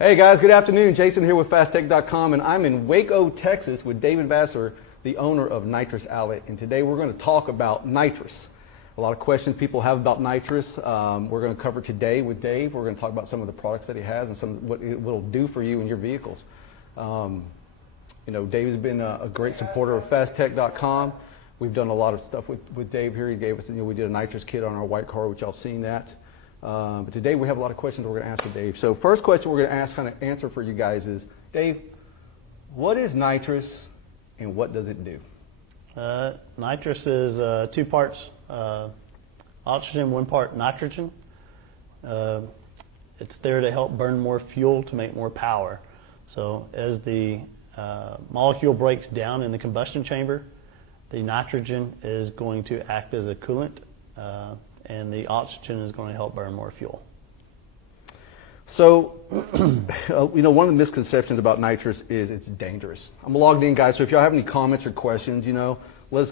Hey guys, good afternoon. Jason here with Phastek.com, and I'm in Waco, Texas with David Vassar, the owner of Nitrous Outlet. And today we're going to talk about Nitrous. A lot of questions people have about Nitrous. We're going to cover today with Dave. We're going to talk about some of the products that he has and some what it will do for you and your vehicles. Dave has been a great supporter of Phastek.com. We've done a lot of stuff with Dave here. He gave us, we did a Nitrous kit on our white car, which y'all seen that. But today we have a lot of questions we're going to ask for Dave. So first question we're going to answer for you guys is, Dave, what is Nitrous and what does it do? Nitrous is 2 parts oxygen, 1 part nitrogen. It's there to help burn more fuel to make more power. So as the molecule breaks down in the combustion chamber, the nitrogen is going to act as a coolant, and the oxygen is going to help burn more fuel. So, one of the misconceptions about nitrous is it's dangerous. I'm a logged in guy, so if y'all have any comments or questions, let's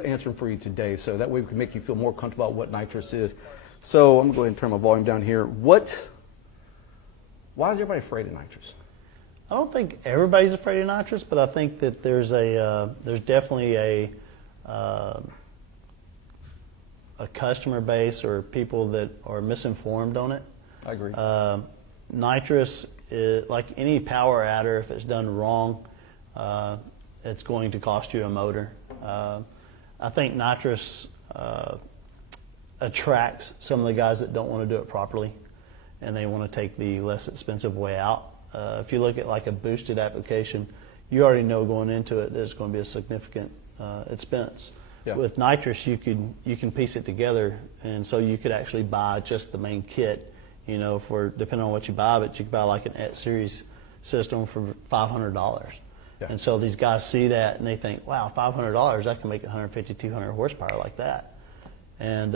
answer them for you today, so that way we can make you feel more comfortable about what nitrous is. So I'm going to go ahead and turn my volume down here. Why is everybody afraid of nitrous? I don't think everybody's afraid of nitrous, but I think that there's definitely a customer base or people that are misinformed on it. I agree. Nitrous is like any power adder. If it's done wrong, it's going to cost you a motor. I think nitrous attracts some of the guys that don't want to do it properly, and they want to take the less expensive way out. If you look at like a boosted application, you already know going into it that it's going to be a significant expense. Yeah. With nitrous, you can piece it together, and so you could actually buy just the main kit, for depending on what you buy, but you could buy like an X series system for $500. Yeah. And so these guys see that and they think, wow, $500, I can make 150, 200 horsepower like that. And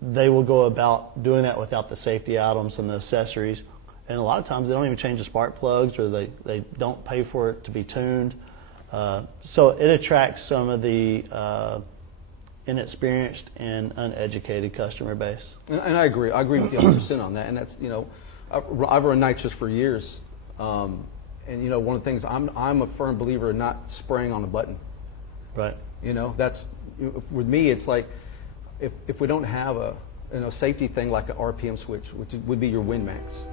they will go about doing that without the safety items and the accessories. And a lot of times they don't even change the spark plugs, or they don't pay for it to be tuned. So it attracts some of the inexperienced and uneducated customer base. And I agree. I agree with you 100% on that. And that's, I've run nitrous for years. And one of the things, I'm a firm believer in not spraying on a button. Right. That's, with me, it's like, if we don't have a safety thing like an RPM switch, which would be your WindMax,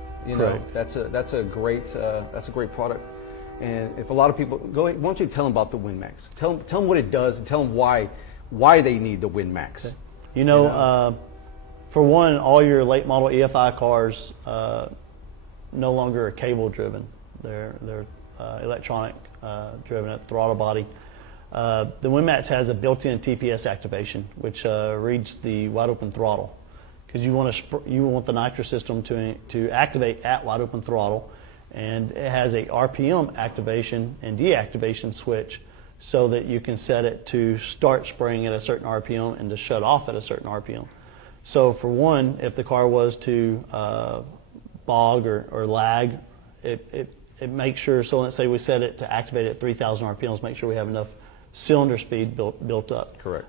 that's a great product. And if a lot of people go ahead, why don't you tell them about the WindMax? Tell them what it does, and tell them why they need the WindMax. Okay. For one, all your late model EFI cars no longer are cable driven. They're electronic driven at the throttle body. The WindMax has a built-in TPS activation, which reads the wide open throttle, because you want the nitrous system to activate at wide open throttle. And it has a RPM activation and deactivation switch, so that you can set it to start spraying at a certain RPM and to shut off at a certain RPM. So for one, if the car was to bog or lag, it makes sure, so let's say we set it to activate at 3,000 RPMs, make sure we have enough cylinder speed built up. Correct.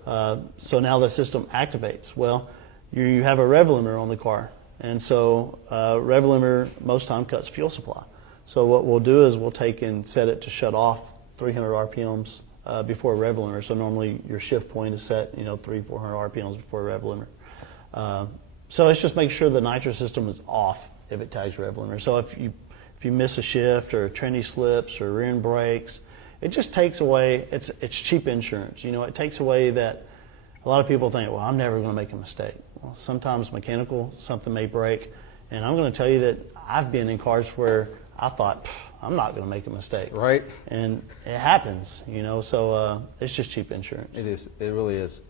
So now the system activates. Well, you have a rev limiter on the car. And so rev limiter most time cuts fuel supply. So what we'll do is we'll take and set it to shut off 300 RPMs before rev limiter. So normally your shift point is set 300-400 RPMs before rev limiter. So let's just make sure the nitrous system is off if it tags rev limiter. So if you miss a shift or trendy slips or rear end brakes, it just takes away, it's cheap insurance. It takes away that. A lot of people think, well, I'm never going to make a mistake. Well, sometimes mechanical, something may break. And I'm going to tell you that I've been in cars where I thought, I'm not going to make a mistake. Right. And it happens, so it's just cheap insurance. It is. It really is.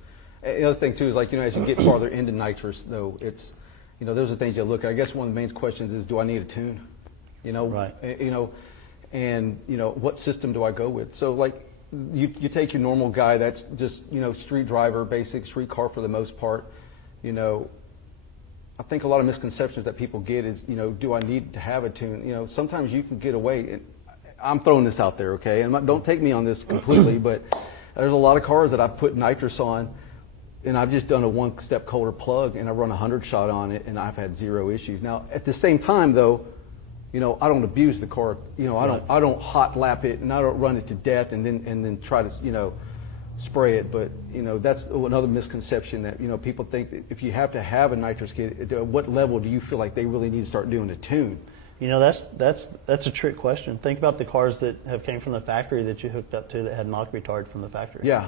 And the other thing, too, is like, as you get farther into nitrous, though, it's, those are things you look at. I guess one of the main questions is, do I need a tune? Right. And, what system do I go with? So, like, you take your normal guy that's just, street driver, basic street car for the most part. I think a lot of misconceptions that people get is, do I need to have a tune? Sometimes you can get away. And I'm throwing this out there, okay? And don't take me on this completely, but there's a lot of cars that I've put nitrous on and I've just done a one-step colder plug, and I run a 100 shot on it, and I've had zero issues. Now, at the same time, though, I don't abuse the car. I don't hot lap it and I don't run it to death and then try to spray it. But that's another misconception that people think that if you have to have a nitrous kit, at what level do you feel like they really need to start doing a tune? That's a trick question. Think about the cars that have came from the factory that you hooked up to that had knock retard from the factory. Yeah.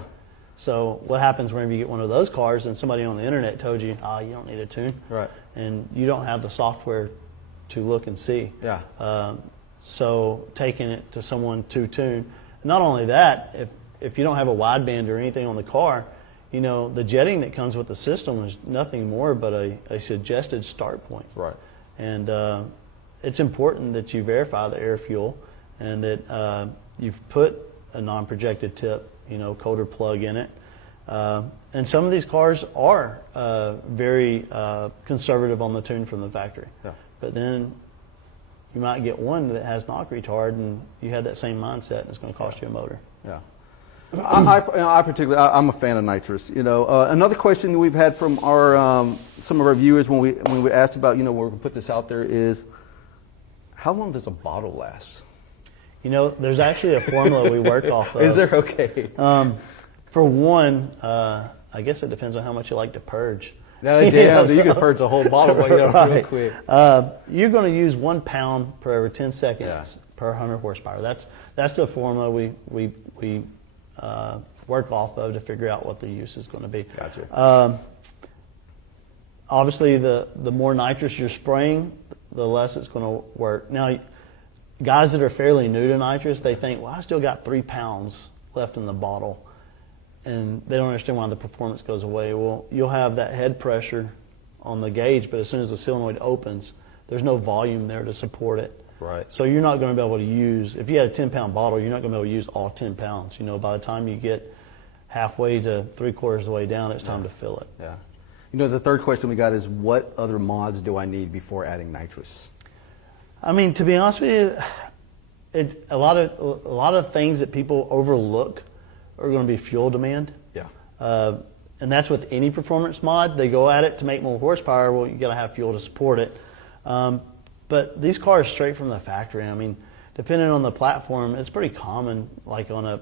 So what happens whenever you get one of those cars and somebody on the internet told you, you don't need a tune, right? And you don't have the software to look and see. Yeah. So taking it to someone to tune. Not only that, if you don't have a wideband or anything on the car, the jetting that comes with the system is nothing more but a suggested start point. Right. And it's important that you verify the air fuel and that you've put a non-projected tip, coater plug in it. And some of these cars are very conservative on the tune from the factory. Yeah. But then you might get one that has knock retard and you had that same mindset and it's going to cost you a motor. Yeah. I'm a fan of nitrous. Another question we've had from our some of our viewers when we asked about where we put this out there is, how long does a bottle last? There's actually a formula we work off of. Is there? Okay. For one, I guess it depends on how much you like to purge. Yeah, so you can purge a whole bottle real quick. You're going to use 1 pound per every 10 seconds per 100 horsepower. That's the formula we work off of to figure out what the use is going to be. Gotcha. Obviously, the more nitrous you're spraying, the less it's going to work. Now, guys that are fairly new to nitrous, they think, well, I still got 3 pounds left in the bottle. And they don't understand why the performance goes away. Well, you'll have that head pressure on the gauge, but as soon as the solenoid opens, there's no volume there to support it. Right. So you're not going to be able to use, if you had a 10-pound bottle, you're not going to be able to use all 10 pounds. By the time you get halfway to 3/4 of the way down, it's time to fill it. Yeah. The third question we got is, what other mods do I need before adding nitrous? To be honest with you, it's a lot of things that people overlook are going to be fuel demand. Yeah. And that's with any performance mod. They go at it to make more horsepower. Well, you got to have fuel to support it. But these cars straight from the factory, depending on the platform, it's pretty common, like on a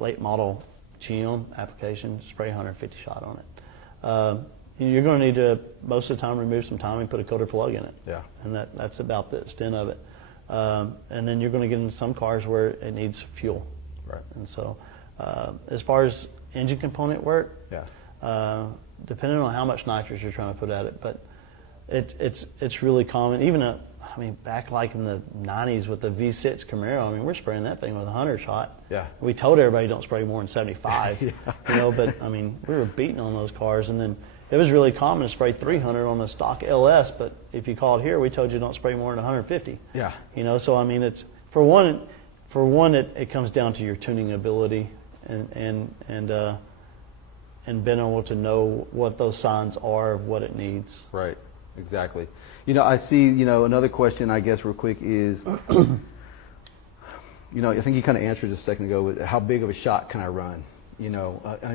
late model GM application, spray 150 shot on it. You're going to need to, most of the time, remove some timing, put a coater plug in it. Yeah. And that's about the extent of it. And then you're going to get into some cars where it needs fuel. Right. And so as far as engine component work, depending on how much nitrous you're trying to put at it, but it's really common. Even back like in the 90s with the V6 Camaro, we're spraying that thing with 100 shot. Yeah. We told everybody don't spray more than 75. But we were beating on those cars, and then it was really common to spray 300 on the stock LS, but if you called here, we told you don't spray more than 150. Yeah. So it's for one it comes down to your tuning ability and being able to know what those signs are of what it needs. Right. Exactly. I see, another question, I guess, real quick is, I think you kind of answered this a second ago with how big of a shot can I run?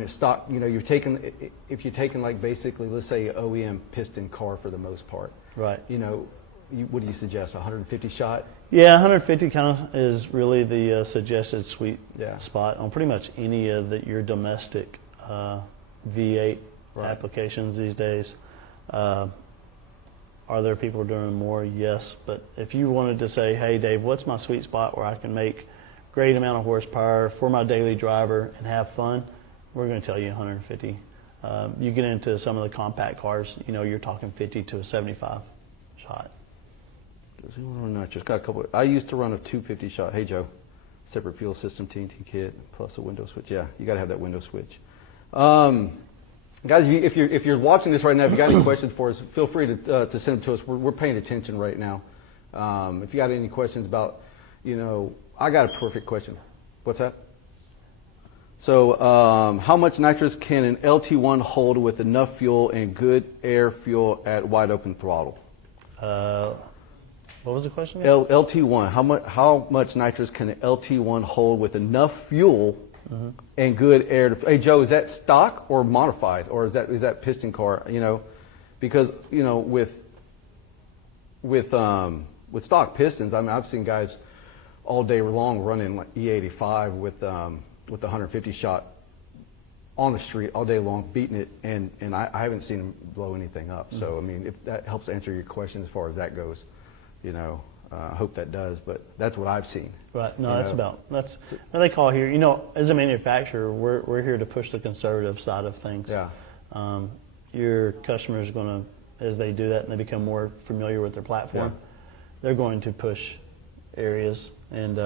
Stock, if you're taking like basically, let's say OEM piston car for the most part. Right. What do you suggest, 150 shot? Yeah, 150 kind of is really the suggested sweet spot on pretty much any of your domestic V8 applications these days. Are there people doing more? Yes. But if you wanted to say, hey, Dave, what's my sweet spot where I can make great amount of horsepower for my daily driver and have fun, we're going to tell you 150. You get into some of the compact cars, you're talking 50 to a 75 shot. Does anyone run nitrous? Got a couple. I used to run a 250 shot. Hey, Joe. Separate fuel system, TNT kit, plus a window switch. Yeah, you got to have that window switch. Guys, if you're watching this right now, if you got any questions for us, feel free to send them to us. We're paying attention right now. If you got any questions about, I got a perfect question. What's that? So, how much nitrous can an LT1 hold with enough fuel and good air fuel at wide open throttle? What was the question? LT1. How much nitrous can an LT1 hold with enough fuel and good air? Hey Joe, is that stock or modified, or is that piston car? Because with with stock pistons, I mean, I've seen guys all day long running like E85 with the 150 shot on the street all day long, beating it, and I haven't seen them blow anything up. So I mean, if that helps answer your question as far as that goes, you know, I hope that does. But that's what I've seen. Right. No, that's what they call here. You know, as a manufacturer, we're here to push the conservative side of things. Yeah. Your customers are going to, as they do that and they become more familiar with their platform, they're going to push areas, and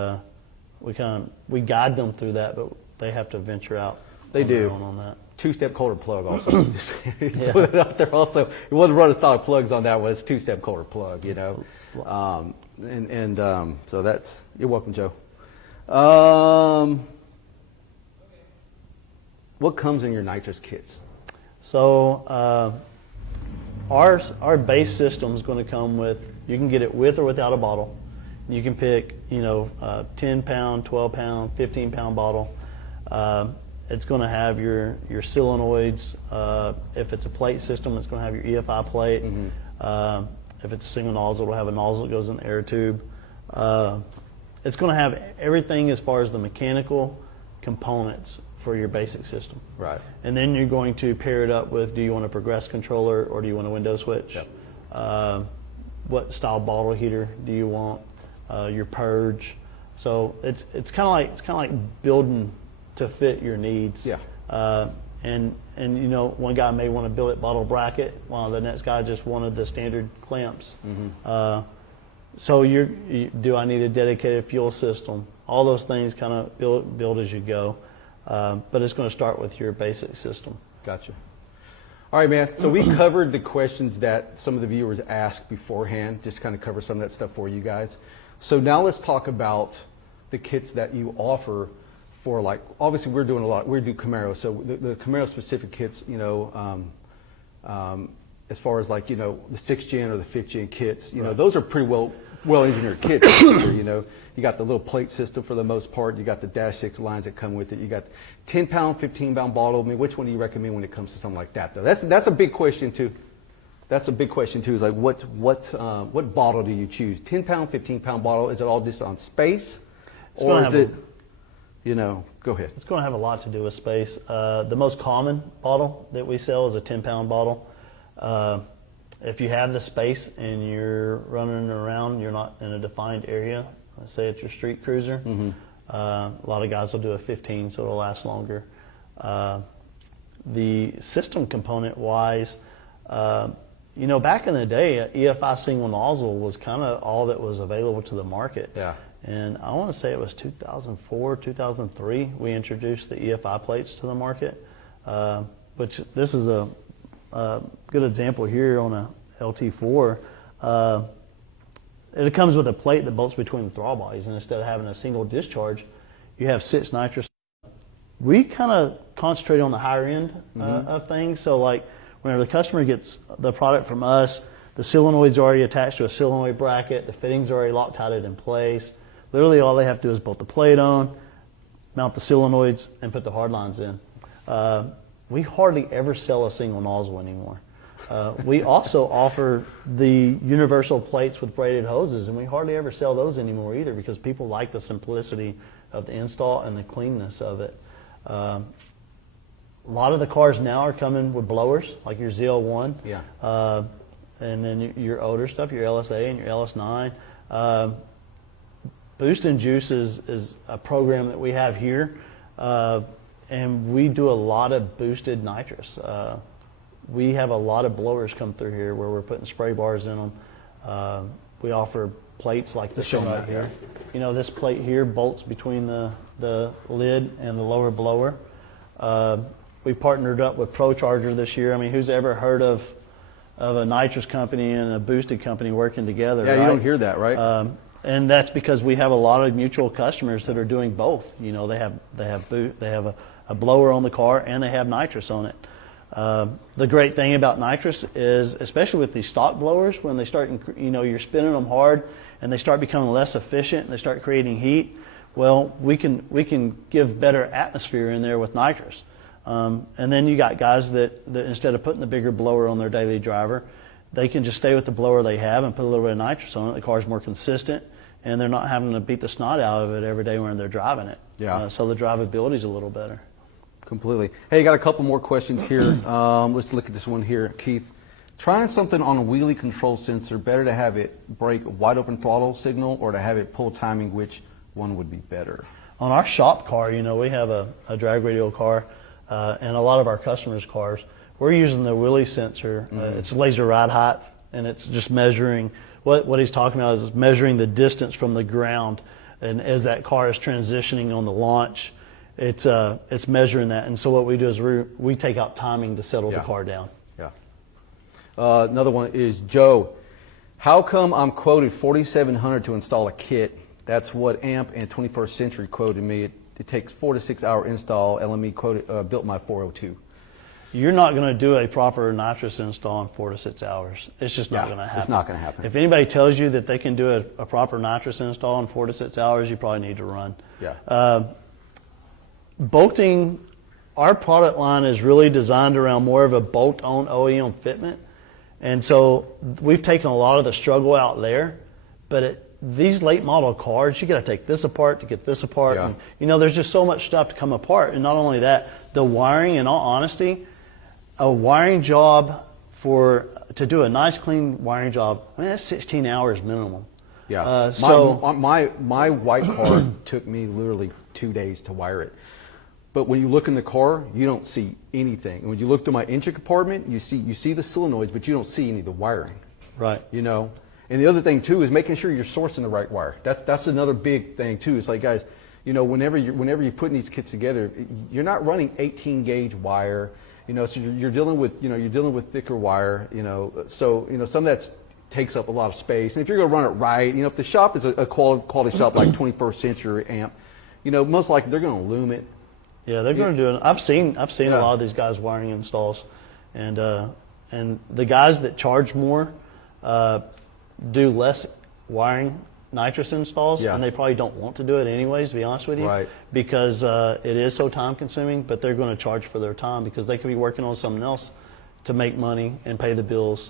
we guide them through that, but they have to venture out. They do. On that. Two-step coulter plug also. Just throw it out there also. It wasn't running stock plugs on that one. It's two-step coulter plug, you know. So that's, you're welcome, Joe. What comes in your nitrous kits? So our base system is going to come with, you can get it with or without a bottle. You can pick, you know, 10-pound, 12-pound, 15-pound bottle. It's going to have your solenoids. If it's a plate system, it's going to have your EFI plate. If it's a single nozzle, it'll have a nozzle that goes in the air tube. It's going to have everything as far as the mechanical components for your basic system. Right. And then you're going to pair it up with, do you want a progress controller or do you want a window switch? Yep. What style bottle heater do you want? Your purge. So it's kind of like building to fit your needs. Yeah. And you know, one guy may want a billet bottle bracket, while the next guy just wanted the standard clamps. So do I need a dedicated fuel system? All those things kind of build as you go, but it's going to start with your basic system. Gotcha. All right, man. So we covered the questions that some of the viewers asked beforehand, just kind of cover some of that stuff for you guys. So now let's talk about the kits that you offer for, like, obviously we do Camaro, so the Camaro specific kits, you know, as far as like, you know, the 6th gen or the 5th gen kits, you know, those are pretty well engineered kits. You know, you got the little plate system for the most part. You got the -6 lines that come with it. You got 10-pound, 15-pound bottle. I mean, which one do you recommend when it comes to something like that, though? That's a big question too. That's a big question too. Is like what bottle do you choose? 10-pound, 15-pound bottle? Is it all just on space, or is it? You know, go ahead. It's going to have a lot to do with space. The most common bottle that we sell is a 10-pound bottle. If you have the space and you're running around, you're not in a defined area, let's say it's your street cruiser, a lot of guys will do a 15, so it'll last longer. The system component wise, you know, back in the day, EFI single nozzle was kind of all that was available to the market. Yeah. And I want to say it was 2004, 2003, we introduced the EFI plates to the market, which this is a good example here on a LT4. It comes with a plate that bolts between the throttle bodies, and instead of having a single discharge, you have 6 nitrous. We kind of concentrate on the higher end of things. So like whenever the customer gets the product from us, the solenoid's already attached to a solenoid bracket, the fittings are already Loctited in place. Literally all they have to do is bolt the plate on, mount the solenoids, and put the hard lines in. We hardly ever sell a single nozzle anymore. We also offer the universal plates with braided hoses, and we hardly ever sell those anymore either, because people like the simplicity of the install and the cleanness of it. A lot of the cars now are coming with blowers, like your ZL1. Yeah. And then your older stuff, your LSA and your LS9. Boost and Juice is a program that we have here, and we do a lot of boosted nitrous. We have a lot of blowers come through here where we're putting spray bars in them. We offer plates like this one right here. You know, this plate here bolts between the lid and the lower blower. We partnered up with Procharger this year. I mean, who's ever heard of a nitrous company and a boosted company working together? Yeah, right? You don't hear that, right? And that's because we have a lot of mutual customers that are doing both. You know, they have a blower on the car and they have nitrous on it. The great thing about nitrous is, especially with these stock blowers, when they start, you know, you're spinning them hard and they start becoming less efficient and they start creating heat. Well, we can give better atmosphere in there with nitrous. And then you got guys that instead of putting the bigger blower on their daily driver, they can just stay with the blower they have and put a little bit of nitrous on it. The car's more consistent, and they're not having to beat the snot out of it every day when they're driving it. Yeah. So the drivability is a little better. Completely. Hey, got a couple more questions here. Let's look at this one here, Keith. Trying something on a wheelie control sensor, better to have it break wide open throttle signal or to have it pull timing, which one would be better? On our shop car, we have a drag radial car, and a lot of our customers' cars, we're using the wheelie sensor. It's laser ride height, and it's just measuring, what he's talking about is measuring the distance from the ground. And as that car is transitioning on the launch, it's measuring that. And so what we do is we take out timing to settle the car down. Yeah. Another one is Joe. How come I'm quoted $4,700 to install a kit? That's what AMP and 21st Century quoted me. It takes 4 to 6 hour install. LME quoted built my 402. You're not going to do a proper nitrous install in 4 to 6 hours. It's just not going to happen. It's not going to happen. If anybody tells you that they can do a proper nitrous install in 4 to 6 hours, you probably need to run. Yeah. Bolting, our product line is really designed around more of a bolt-on OEM fitment. And so we've taken a lot of the struggle out there. But these late model cars, you got to take this apart to get this apart. Yeah. And, there's just so much stuff to come apart. And not only that, the wiring, in all honesty, a wiring job to do a nice clean wiring job, that's 16 hours minimum. Yeah. My white car took me literally 2 days to wire it. But when you look in the car, you don't see anything. And when you look through my engine compartment, you see the solenoids, but you don't see any of the wiring. Right. And the other thing too is making sure you're sourcing the right wire. That's another big thing too. It's like, guys, whenever you're putting these kits together, you're not running 18 gauge wire. So you're dealing with thicker wire. So some of that takes up a lot of space. And if you're going to run it right, if the shop is a quality shop like 21st Century AMP, most likely they're going to loom it. Yeah, they're going to do it. I've seen a lot of these guys wiring installs, and the guys that charge more do less wiring nitrous installs, and they probably don't want to do it anyways, to be honest with you, right? Because it is so time consuming. But they're going to charge for their time because they could be working on something else to make money and pay the bills,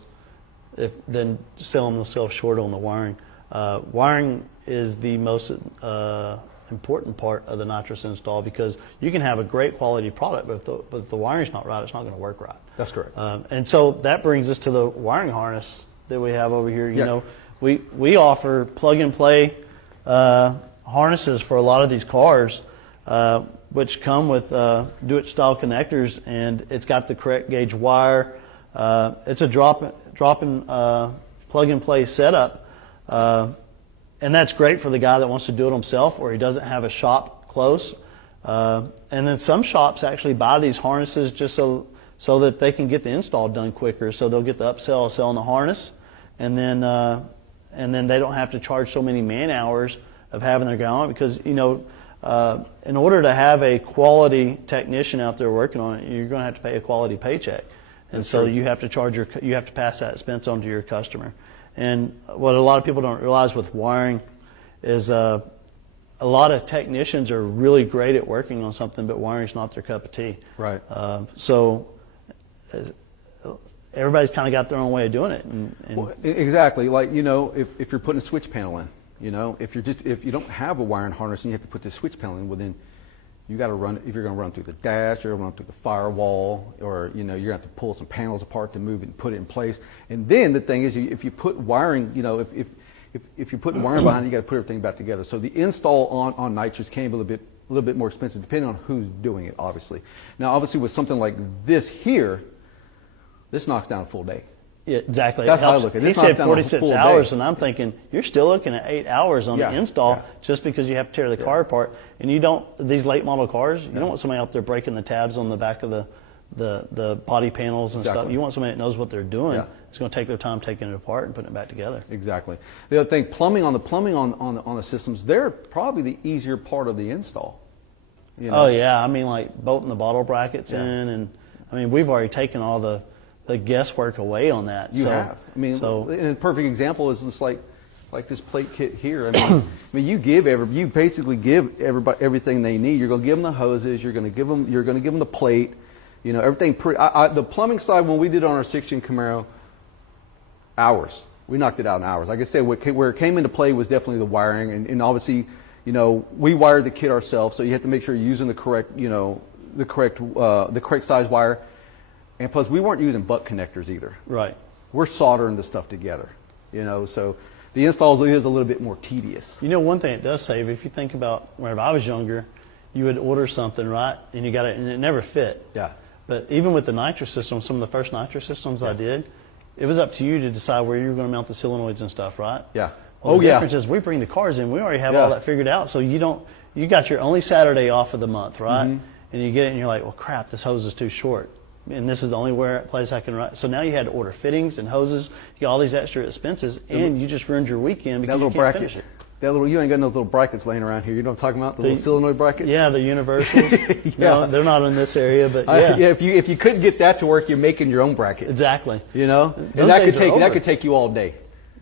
then selling themselves short on the wiring. Wiring is the most important part of the nitrous install because you can have a great quality product, but if the wiring's not right, it's not going to work right. That's correct. And so that brings us to the wiring harness that we have over here. We offer plug-and-play harnesses for a lot of these cars, which come with do-it-style connectors, and it's got the correct gauge wire. It's a drop-in plug-and-play setup, and that's great for the guy that wants to do it himself or he doesn't have a shop close. And then some shops actually buy these harnesses just so that they can get the install done quicker. So they'll get the upsell selling the harness, and then they don't have to charge so many man hours of having their guy on it because, in order to have a quality technician out there working on it, you're going to have to pay a quality paycheck. And That's so true. you have to pass that expense on to your customer. And what a lot of people don't realize with wiring is a lot of technicians are really great at working on something, but wiring's not their cup of tea. Right. So everybody's kind of got their own way of doing it. Well, exactly. Like, if you're putting a switch panel in, if you don't have a wiring harness and you have to put the switch panel in, well then you got to run, if you're going to run through the dash, you're going to run through the firewall, or you're going to have to pull some panels apart to move it and put it in place. And then the thing is, if you put wiring, if you're putting wiring behind it, you got to put everything back together. So the install on Nitrous can be a little bit more expensive, depending on who's doing it, obviously. Now, obviously, with something like this here, this knocks down a full day. Yeah, exactly. That's how I look at it. He It's said not done on a 46 full hours, day. and I'm thinking, you're still looking at 8 hours on the install just because you have to tear the car apart. And these late model cars, you don't want somebody out there breaking the tabs on the back of the body panels and stuff. You want somebody that knows what they're doing. Yeah. It's going to take their time taking it apart and putting it back together. Exactly. The other thing, plumbing on the systems, they're probably the easier part of the install. Oh yeah, I mean, like bolting the bottle brackets in, and I mean, we've already taken all the guesswork away on that. You have. I mean, and a perfect example is this like this plate kit here. I mean, you basically give everybody everything they need. You're going to give them the hoses. You're going to give them the plate. Everything. The plumbing side, when we did on our 16 Camaro, Hours. We knocked it out in hours. Like I said, where it came into play was definitely the wiring, and obviously, you know, we wired the kit ourselves, so you have to make sure you're using the correct, you know, the correct size wire, and plus we weren't using butt connectors either. Right. We're soldering the stuff together, you know, so the installs is a little bit more tedious. You know, one thing it does save, if you think about whenever I was younger, you would order something, right, and you got it, and it never fit. Yeah. But even with the Nitrous system, some of the first Nitrous systems I did, it was up to you to decide where you were going to mount the solenoids and stuff, right? Yeah. Well, the difference is we bring the cars in, we already have all that figured out, so you got your only Saturday off of the month, right? And you get it and you're like, well, crap, this hose is too short. And this is the only place I can run. So now you had to order fittings and hoses, you got all these extra expenses, and you just ruined your weekend because you can't finish it. That little, you ain't got no little brackets laying around here. You know what I'm talking about? The little solenoid brackets? Yeah, the universals. No, they're not in this area, but yeah. If you couldn't get that to work, you're making your own bracket. Exactly. You know? Those And that could take you all day.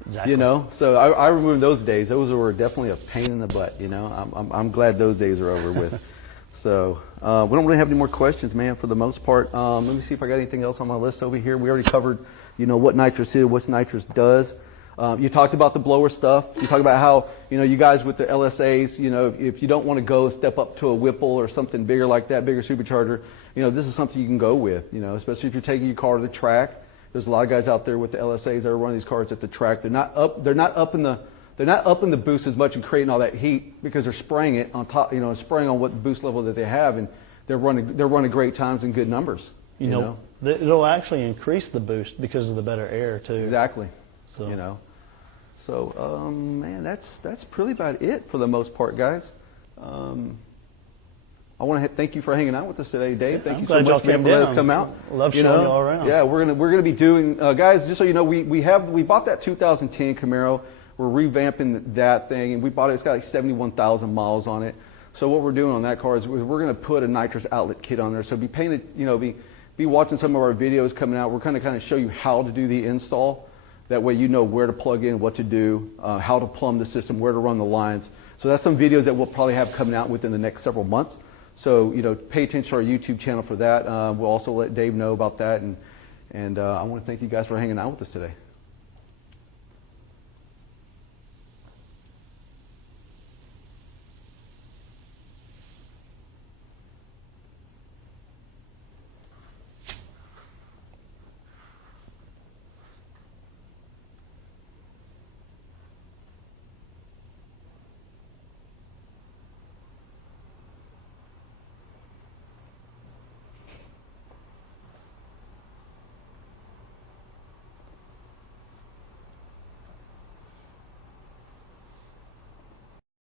Exactly. You know? So I remember those days. Those were definitely a pain in the butt, you know? I'm glad those days are over with. So we don't really have any more questions, man, for the most part. Let me see if I got anything else on my list over here. We already covered, you know, what Nitrous is, what Nitrous does. You talked about the blower stuff. You talked about how, you know, you guys with the LSAs, you know, if you don't want to go step up to a Whipple or something bigger like that, bigger supercharger, you know, this is something you can go with, you know, especially if you're taking your car to the track. There's a lot of guys out there with the LSAs that are running these cars at the track. They're not up in the boost as much and creating all that heat because they're spraying it on top, you know, spraying on what boost level that they have, and they're running great times and good numbers. You know? It'll actually increase the boost because of the better air too. Exactly. So. You know, so man, that's really about it for the most part, guys. I want to thank you for hanging out with us today, Dave. Thank you so much for letting us come out. Love showing you all around. Yeah, we're gonna be doing, guys. Just so you know, we bought that 2010 Camaro. We're revamping that thing, and we bought it. It's got like 71,000 miles on it. So what we're doing on that car is we're going to put a Nitrous outlet kit on there. So be paying, you know, be watching some of our videos coming out. We're kind of show you how to do the install. That way you know where to plug in, what to do, how to plumb the system, where to run the lines. So that's some videos that we'll probably have coming out within the next several months. So, you know, pay attention to our YouTube channel for that. We'll also let Dave know about that. And I want to thank you guys for hanging out with us today.